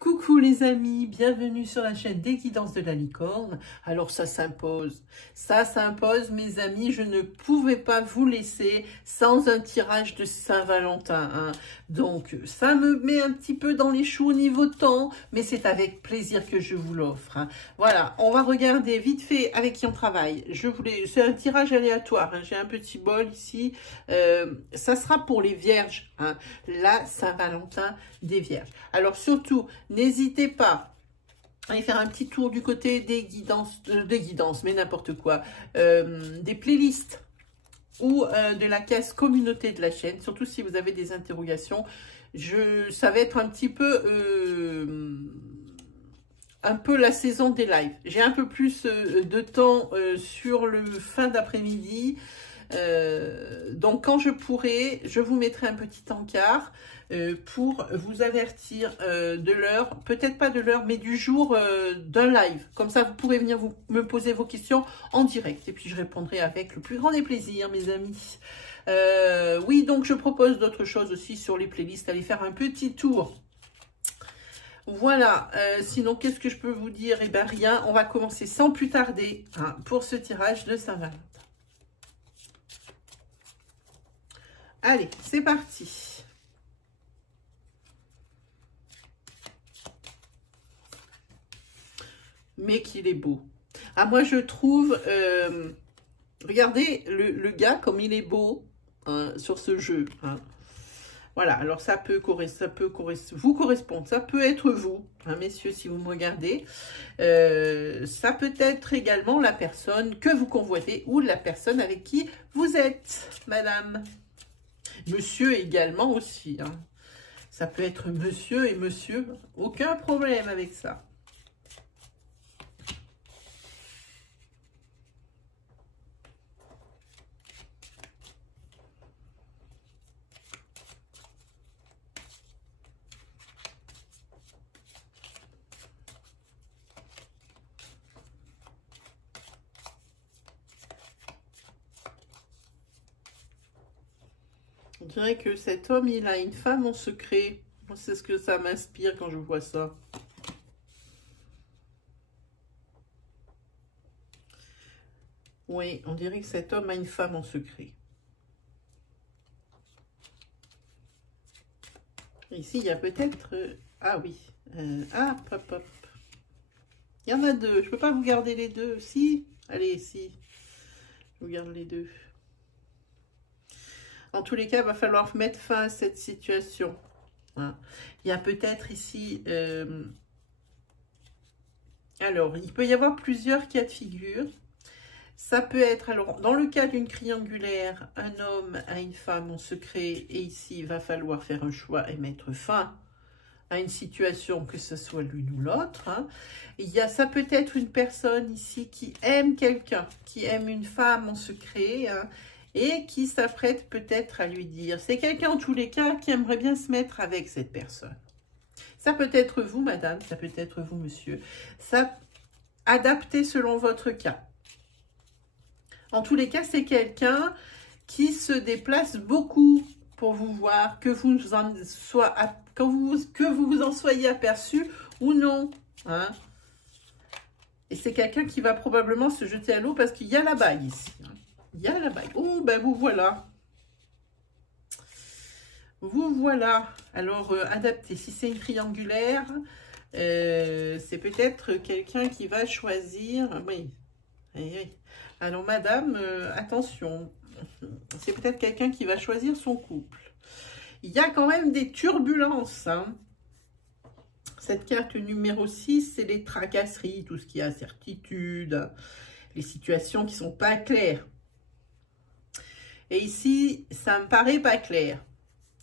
Coucou les amis, bienvenue sur la chaîne des guidances de la licorne. Alors ça s'impose mes amis, je ne pouvais pas vous laisser sans un tirage de Saint-Valentin, hein. Donc ça me met un petit peu dans les choux au niveau temps, mais c'est avec plaisir que je vous l'offre, hein. Voilà, on va regarder vite fait avec qui on travaille. C'est un tirage aléatoire, hein. J'ai un petit bol ici, ça sera pour les vierges, hein. La Saint-Valentin des vierges. Alors surtout, n'hésitez pas à aller faire un petit tour du côté des guidances, mais n'importe quoi, des playlists ou de la case communauté de la chaîne, surtout si vous avez des interrogations. Ça va être un petit peu la saison des lives. J'ai un peu plus de temps sur le fin d'après-midi. Donc quand je pourrai, je vous mettrai un petit encart pour vous avertir de l'heure, peut-être pas de l'heure, mais du jour d'un live. Comme ça, vous pourrez venir me poser vos questions en direct. Et puis, je répondrai avec le plus grand des plaisirs, mes amis. Oui, donc je propose d'autres choses aussi sur les playlists. Allez faire un petit tour. Voilà, sinon, qu'est-ce que je peux vous dire? Eh bien, rien. On va commencer sans plus tarder, hein, pour ce tirage de Saint-Valentin. Allez, c'est parti. Mais qu'il est beau. Ah, moi, je trouve... regardez le gars, comme il est beau, hein, sur ce jeu, hein. Voilà, alors ça peut vous correspondre. Ça peut être vous, hein, messieurs, si vous me regardez. Ça peut être également la personne que vous convoitez ou la personne avec qui vous êtes, madame. Monsieur également aussi, hein. Ça peut être monsieur et monsieur. Aucun problème avec ça. On dirait que cet homme, il a une femme en secret. C'est ce que ça m'inspire quand je vois ça. Oui, on dirait que cet homme a une femme en secret. Ici, il y a peut-être... ah oui. Hop, hop. Il y en a deux. Je ne peux pas vous garder les deux. Si. Allez, si. Je vous garde les deux. En tous les cas, il va falloir mettre fin à cette situation, hein. Il y a peut-être ici... alors, il peut y avoir plusieurs cas de figure. Ça peut être, alors, dans le cas d'une triangulaire, un homme a une femme en secret. Et ici, il va falloir faire un choix et mettre fin à une situation, que ce soit l'une ou l'autre, hein. Ça peut être une personne ici qui aime quelqu'un, qui aime une femme en secret, hein, et qui s'apprête peut-être à lui dire. C'est quelqu'un, en tous les cas, qui aimerait bien se mettre avec cette personne. Ça peut être vous, madame, ça peut être vous, monsieur. Ça, adapté selon votre cas. En tous les cas, c'est quelqu'un qui se déplace beaucoup pour vous voir, que vous vous en soyez aperçu ou non, hein. Et c'est quelqu'un qui va probablement se jeter à l'eau parce qu'il y a la bague ici, hein. Il y a la bague. Oh, ben vous voilà. Vous voilà. Alors, adapté. Si c'est une triangulaire, c'est peut-être quelqu'un qui va choisir... Oui. Oui. Alors, madame, attention. C'est peut-être quelqu'un qui va choisir son couple. Il y a quand même des turbulences, hein. Cette carte numéro 6, c'est les tracasseries, tout ce qui est incertitude, les situations qui ne sont pas claires. Et ici, ça me paraît pas clair.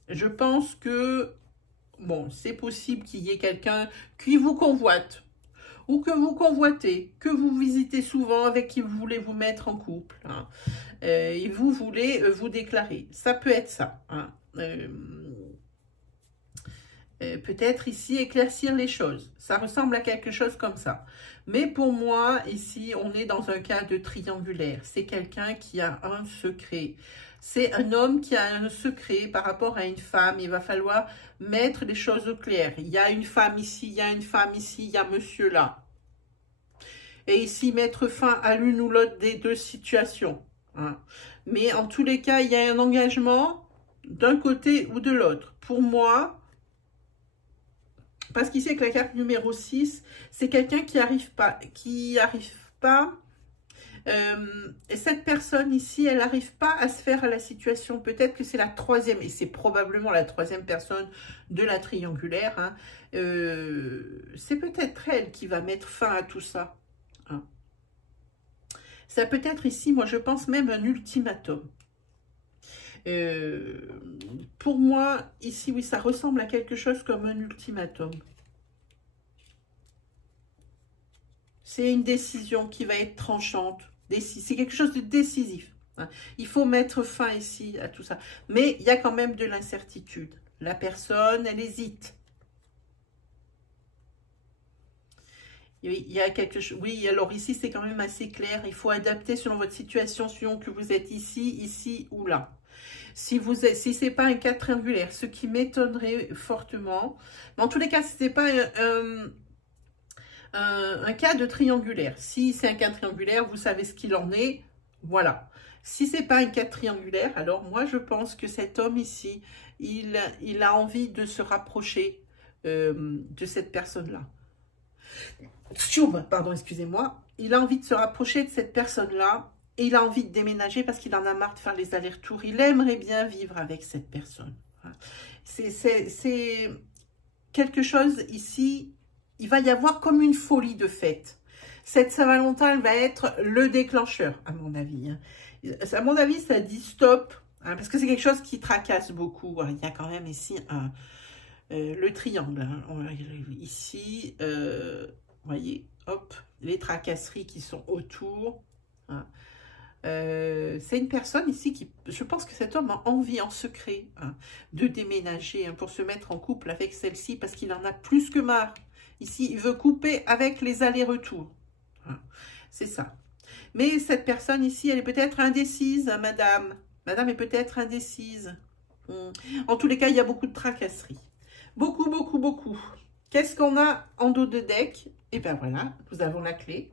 Je pense que, bon, c'est possible qu'il y ait quelqu'un qui vous convoite, ou que vous convoitez, que vous visitez souvent, avec qui vous voulez vous mettre en couple, hein, et vous voulez vous déclarer. Ça peut être ça, hein. Peut-être ici éclaircir les choses. Ça ressemble à quelque chose comme ça. Mais pour moi, ici, on est dans un cas de triangulaire. C'est quelqu'un qui a un secret. C'est un homme qui a un secret par rapport à une femme. Il va falloir mettre les choses au clair. Il y a une femme ici, il y a une femme ici, il y a monsieur là. Et ici, mettre fin à l'une ou l'autre des deux situations. Hein. Mais en tous les cas, il y a un engagement d'un côté ou de l'autre. Pour moi, parce qu'ici, avec la carte numéro 6, c'est quelqu'un qui n'arrive pas, et cette personne ici, elle n'arrive pas à se faire à la situation. Peut-être que c'est la troisième, et c'est probablement la troisième personne de la triangulaire. Hein. C'est peut-être elle qui va mettre fin à tout ça. Hein. Ça peut être ici, moi je pense même un ultimatum. Pour moi, ici, oui, ça ressemble à quelque chose comme un ultimatum. C'est une décision qui va être tranchante. C'est quelque chose de décisif. Hein. Il faut mettre fin ici à tout ça. Mais il y a quand même de l'incertitude. La personne, elle hésite. Il y a quelque chose. Oui, alors ici, c'est quand même assez clair. Il faut adapter selon votre situation, selon que vous êtes ici, ici ou là. Si ce n'est pas un cas triangulaire, ce qui m'étonnerait fortement. Mais en tous les cas, si ce n'est pas un cas de triangulaire. Si c'est un cas triangulaire, vous savez ce qu'il en est. Voilà. Si ce n'est pas un cas triangulaire, alors moi, je pense que cet homme ici, il a envie de se rapprocher de cette personne-là. Pardon, excusez-moi. Il a envie de se rapprocher de cette personne-là et il a envie de déménager parce qu'il en a marre de faire les allers-retours. Il aimerait bien vivre avec cette personne. C'est quelque chose ici, il va y avoir comme une folie de fête. Cette Saint-Valentin, elle va être le déclencheur, à mon avis. Hein. À mon avis, ça dit stop, hein, parce que c'est quelque chose qui tracasse beaucoup. Il y a quand même ici le triangle. Hein. Ici, vous voyez, hop, les tracasseries qui sont autour. Hein. C'est une personne ici qui, je pense que cet homme a envie en secret hein, de déménager hein, pour se mettre en couple avec celle-ci parce qu'il en a plus que marre. Ici, il veut couper avec les allers-retours. Hein, c'est ça. Mais cette personne ici, elle est peut-être indécise, hein, madame. Madame est peut-être indécise. En tous les cas, il y a beaucoup de tracasseries. Beaucoup, beaucoup, beaucoup. Qu'est-ce qu'on a en dos de deck? Et bien voilà, nous avons la clé.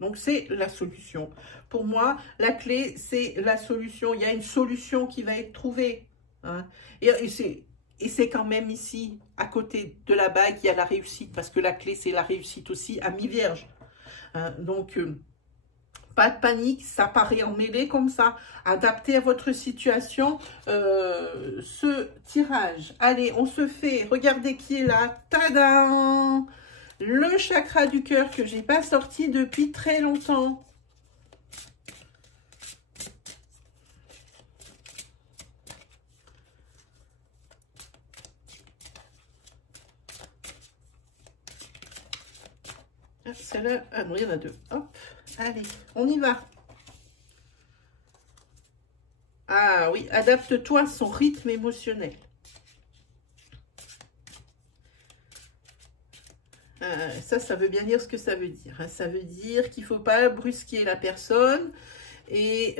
Donc, c'est la solution. Pour moi, la clé, c'est la solution. Il y a une solution qui va être trouvée. Hein. Et c'est quand même ici, à côté de la bague, il y a la réussite. Parce que la clé, c'est la réussite aussi à mi-vierge. Hein. Donc, pas de panique. Ça paraît emmêlé comme ça. Adaptez à votre situation ce tirage. Allez, on se fait. Regardez qui est là. Tadam! Le chakra du cœur que j'ai pas sorti depuis très longtemps. Ah, celle-là, ah non, il y en a deux. Hop, allez, on y va. Ah oui, adapte-toi à son rythme émotionnel. Ça veut bien dire ce que ça veut dire. Hein. Ça veut dire qu'il ne faut pas brusquer la personne et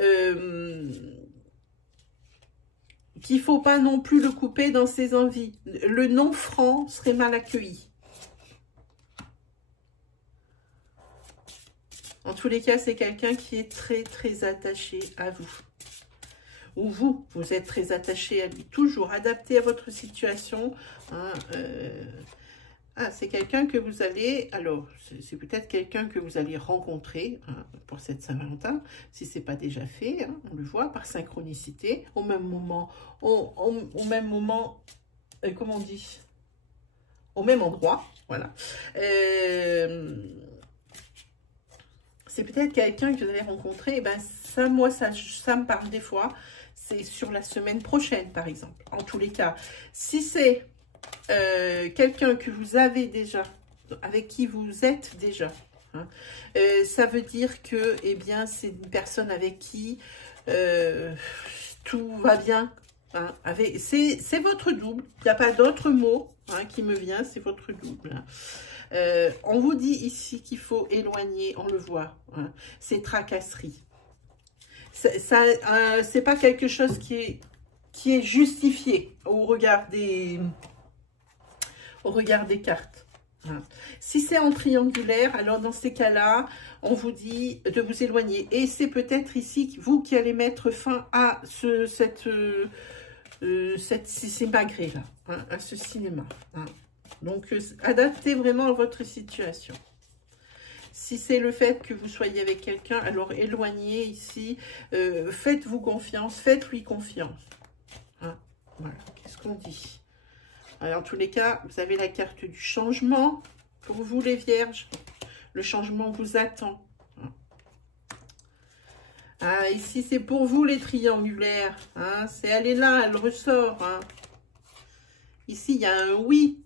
qu'il ne faut pas non plus le couper dans ses envies. Le non franc serait mal accueilli. En tous les cas, c'est quelqu'un qui est très, très attaché à vous. Ou vous êtes très attaché à lui. Toujours adapté à votre situation. Hein, ah, c'est quelqu'un que vous allez, alors, c'est peut-être quelqu'un que vous allez rencontrer hein, pour cette Saint-Valentin, si ce n'est pas déjà fait, hein, on le voit, par synchronicité, au même moment, comment on dit, au même endroit, voilà. C'est peut-être quelqu'un que vous allez rencontrer, et ben ça, moi, ça me parle des fois, c'est sur la semaine prochaine, par exemple, en tous les cas. Si c'est quelqu'un que vous avez déjà, avec qui vous êtes déjà, hein, ça veut dire que, eh bien, c'est une personne avec qui tout va bien. Hein, c'est votre double. Il n'y a pas d'autre mot hein, qui me vient, c'est votre double. Hein. On vous dit ici qu'il faut éloigner, on le voit, hein, ces tracasseries. C'est pas quelque chose qui est justifié au regard des cartes. Hein. Si c'est en triangulaire, alors dans ces cas-là, on vous dit de vous éloigner. Et c'est peut-être ici, vous qui allez mettre fin à ce cinéma-là, hein, à ce cinéma. Hein. Donc, adaptez vraiment à votre situation. Si c'est le fait que vous soyez avec quelqu'un, alors éloignez ici. Faites-vous confiance, faites-lui confiance. Hein. Voilà, qu'est-ce qu'on dit? Alors, en tous les cas, vous avez la carte du changement. Pour vous, les vierges, le changement vous attend. Ah, ici, c'est pour vous, les triangulaires. Hein. Elle est là, elle ressort. Hein. Ici, il y a un oui.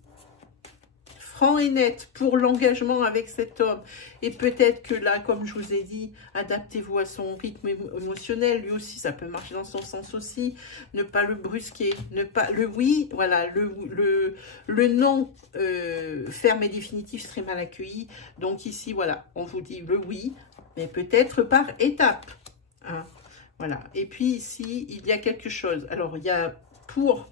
Franc et net pour l'engagement avec cet homme. Et peut-être que là, comme je vous ai dit, adaptez-vous à son rythme émotionnel. Lui aussi, ça peut marcher dans son sens aussi. Ne pas le brusquer. Ne pas le oui, voilà, le non ferme et définitif serait mal accueilli. Donc ici, voilà, on vous dit le oui, mais peut-être par étapes. Hein, voilà. Et puis ici, il y a quelque chose. Alors, il y a pour...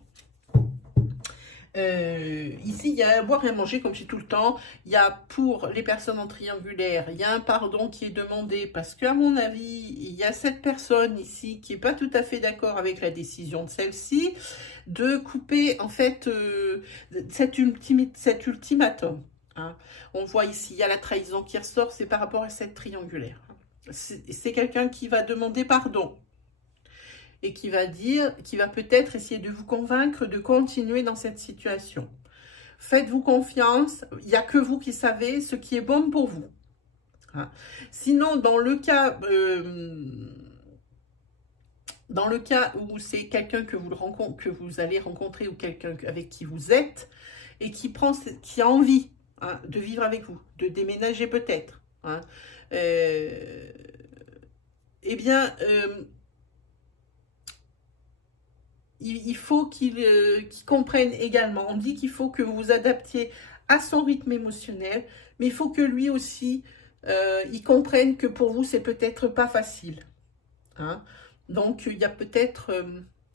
ici, il y a à boire et à manger, comme j'ai tout le temps. Il y a pour les personnes en triangulaire, il y a un pardon qui est demandé parce qu'à mon avis, il y a cette personne ici qui n'est pas tout à fait d'accord avec la décision de celle-ci de couper, en fait, cet ultimatum. Hein. On voit ici, il y a la trahison qui ressort, c'est par rapport à cette triangulaire. C'est quelqu'un qui va demander pardon. Et qui va peut-être essayer de vous convaincre de continuer dans cette situation. Faites-vous confiance, il n'y a que vous qui savez ce qui est bon pour vous. Hein. Sinon, dans le cas où c'est quelqu'un que vous allez rencontrer ou quelqu'un avec qui vous êtes et qui a envie, hein, de vivre avec vous, de déménager peut-être, hein, eh bien... il faut qu'il comprenne également. On dit qu'il faut que vous vous adaptiez à son rythme émotionnel, mais il faut que lui aussi, il comprenne que pour vous, c'est peut-être pas facile. Hein. Donc, il y a peut-être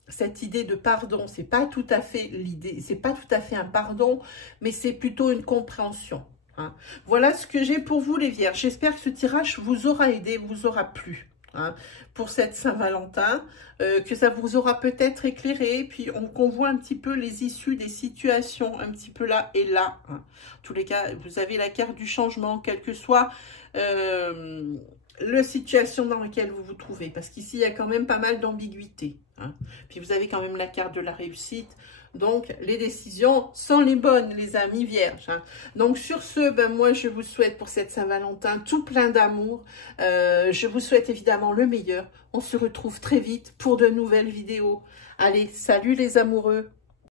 cette idée de pardon. C'est pas tout à fait l'idée, c'est pas tout à fait un pardon, mais c'est plutôt une compréhension. Hein. Voilà ce que j'ai pour vous, les vierges. J'espère que ce tirage vous aura aidé, vous aura plu. Hein, pour cette Saint-Valentin, que ça vous aura peut-être éclairé, puis qu'on voit un petit peu les issues des situations, un petit peu là et là. Hein. En tous les cas, vous avez la carte du changement, quelle que soit la situation dans laquelle vous vous trouvez, parce qu'ici, il y a quand même pas mal d'ambiguïté. Hein. Puis vous avez quand même la carte de la réussite. Donc, les décisions sont les bonnes, les amis vierges. Hein. Donc, sur ce, ben, moi, je vous souhaite pour cette Saint-Valentin tout plein d'amour. Je vous souhaite évidemment le meilleur. On se retrouve très vite pour de nouvelles vidéos. Allez, salut les amoureux!